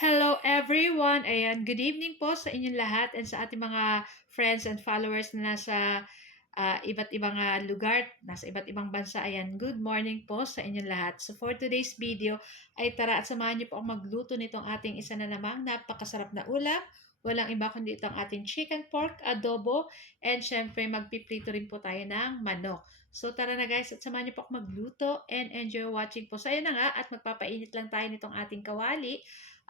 Hello everyone! Ayan, good evening po sa inyong lahat and sa ating mga friends and followers na nasa iba't ibang lugar, nasa iba't ibang bansa. Ayan, good morning po sa inyong lahat. So for today's video ay tara at samahan niyo po akong magluto nitong ating isa na namang napakasarap na ulam. Walang iba kundi itong ating chicken pork adobo and syempre magpiprito rin po tayo ng manok. So tara na guys at samahan niyo po akong magluto and enjoy watching po. So ayan na nga at magpapainit lang tayo nitong ating kawali.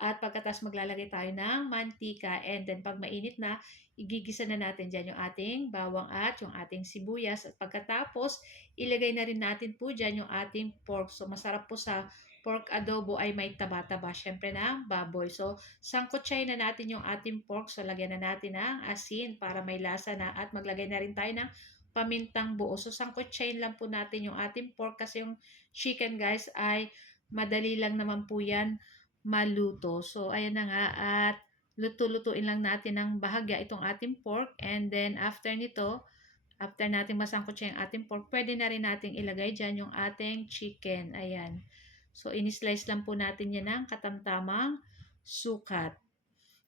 At pagkatapos maglalagay tayo ng mantika and then pag mainit na, igigisa na natin dyan yung ating bawang at yung ating sibuyas. At pagkatapos, ilagay na rin natin po dyan yung ating pork. So masarap po sa pork adobo ay may taba-taba syempre ng baboy. So sangkutsay na natin yung ating pork. So lagyan na natin ng asin para may lasa na at maglagay na rin tayo ng pamintang buo. So sangkutsayin lang po natin yung ating pork kasi yung chicken guys ay madali lang naman po yan maluto. So, ayan na nga at luto-lutuin lang natin ng bahagya itong ating pork and then after nito, after natin masangkot siya yung ating pork, pwede na rin nating ilagay dyan yung ating chicken. Ayan. So, in-slice lang po natin yan ng katamtamang sukat.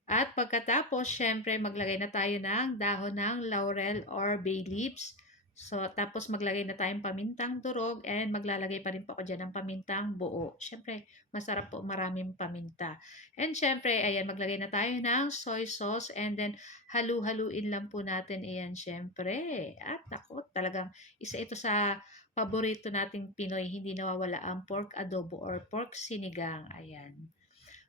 At pagkatapos, syempre, maglagay na tayo ng dahon ng laurel or bay leaves. So, tapos maglagay na tayong pamintang durog and maglalagay pa rin po ako dyan ng pamintang buo. Syempre, masarap po maraming paminta. And syempre, ayan, maglagay na tayo ng soy sauce and then halu-haluin lang po natin iyan syempre. At ako, talagang isa ito sa paborito nating Pinoy, hindi nawawala ang pork adobo or pork sinigang. Ayan.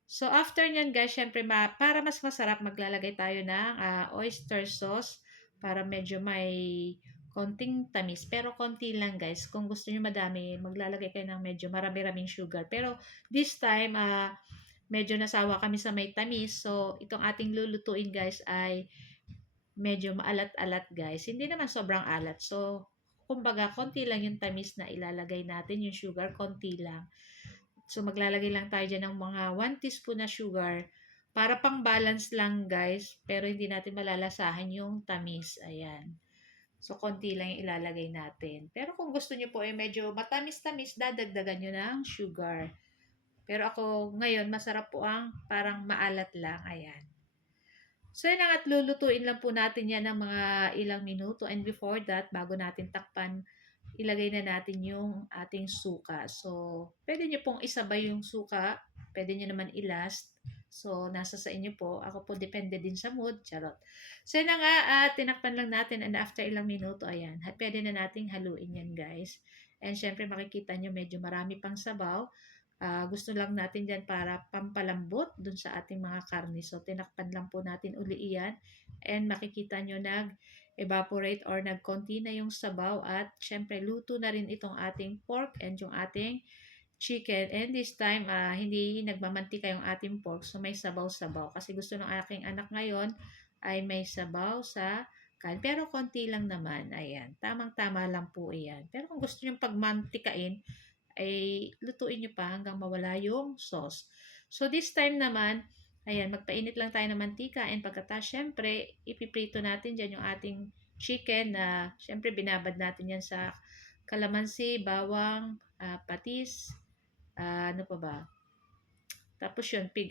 So, after nyan guys, syempre para mas masarap, maglalagay tayo ng oyster sauce para medyo may konting tamis. Pero konti lang guys. Kung gusto nyo madami, maglalagay kayo ng medyo marami-raming sugar. Pero this time, medyo nasawa kami sa may tamis. So, itong ating lulutuin guys ay medyo maalat-alat guys. Hindi naman sobrang alat. So, kumbaga, konti lang yung tamis na ilalagay natin. Yung sugar, konti lang. So, maglalagay lang tayo dyan ng mga 1 teaspoon na sugar para pang balance lang guys. Pero hindi natin malalasahan yung tamis. Ayan. So, konti lang yung ilalagay natin. Pero kung gusto nyo po ay medyo matamis-tamis, dadagdagan nyo ng sugar. Pero ako ngayon, masarap po ang parang maalat lang. Ayan. So, yun ang at lulutuin lang po natin yan ng mga ilang minuto. And before that, bago natin takpan, ilagay na natin yung ating suka. So, pwede nyo pong isabay yung suka. Pwede nyo naman ilast. So, nasa sa inyo po. Ako po, depende din sa mood. Charot. So, yun na nga, tinakpan lang natin and after ilang minuto, ayan, pwede na nating haluin yan, guys. And syempre, makikita nyo medyo marami pang sabaw. Gusto lang natin dyan para pampalambot dun sa ating mga karne. So, tinakpan lang po natin uli iyan. And makikita nyo nag-evaporate or nagkonti na yung sabaw. At syempre, luto na rin itong ating pork and yung ating chicken. And this time, hindi nagmamantika yung ating pork. So, may sabaw-sabaw. Kasi gusto ng aking anak ngayon ay may sabaw sa kanin. Pero konti lang naman. Ayan. Tamang-tama lang po iyan. Pero kung gusto nyo pagmantikain, ay lutuin nyo pa hanggang mawala yung sauce. So, this time naman, ayan, magpainit lang tayo ng mantika and pagkatapos, syempre, ipiprito natin dyan yung ating chicken na, syempre, binabad natin yan sa kalamansi, bawang, patis, ano pa ba? Tapos yun, pig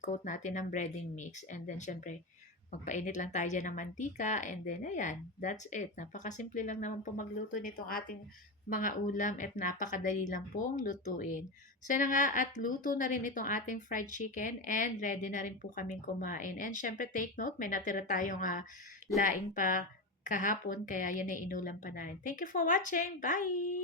coat natin ng breading mix. And then, syempre, magpainit lang tayo dyan ng mantika. And then, ayan, that's it. Napakasimple lang naman po magluto nitong ating mga ulam at napakadali lang pong lutuin. So, na nga, at luto na rin itong ating fried chicken and ready na rin po kaming kumain. And syempre, take note, may natira tayong laing pa kahapon, kaya yun ay inulam pa natin. Thank you for watching. Bye!